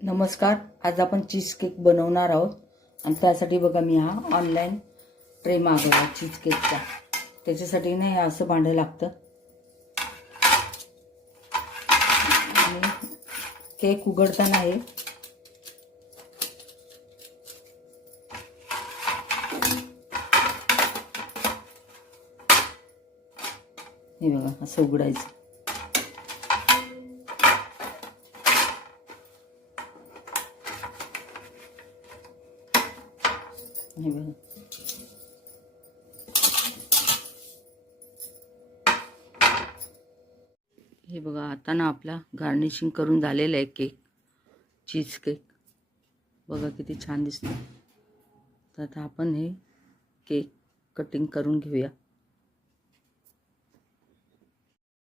नमस्कार. आज आपण चीज केक बनवणार आहोत आणि त्यासाठी बघा मी हा ऑनलाईन ट्रे मागवला चीज केकचा. त्याच्यासाठी नाही असं भांडं लागतं आणि केक उघडताना आहे हे बघा असं उघडायचं. हे बघा हे बघा आता ना आपला गार्निशिंग करून झालेला आहे केक, चीज केक बघा किती छान दिसतो. तर आता आपण हे केक कटिंग करून घेऊया.